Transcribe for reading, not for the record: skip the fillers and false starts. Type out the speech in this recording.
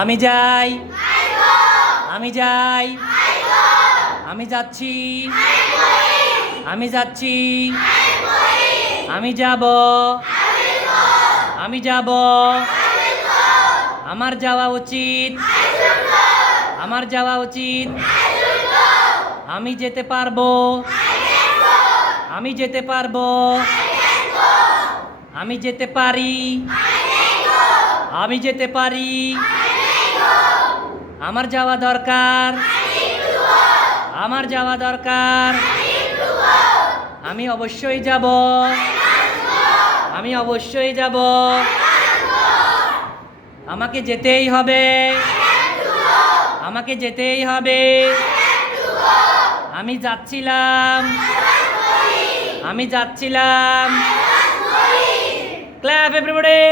আমি যাই, আমি যাই, আমি যাচ্ছি, আমি যাচ্ছি, আমি যাব, আমি যাব, আমার যাওয়া উচিত, আমার যাওয়া উচিত, আমি যেতে পারবো, আমি যেতে পারবো, আমি যেতে পারি, আমি যেতে পারি, আমার যাওয়া দরকার, আমার যাওয়া দরকার, আমি অবশ্যই যাব, আমি অবশ্যই যাব, আমাকে যেতেই হবে, আমাকে যেতেই হবে, আমি যাচ্ছিলাম, আমি যাচ্ছিলাম। Clap everybody.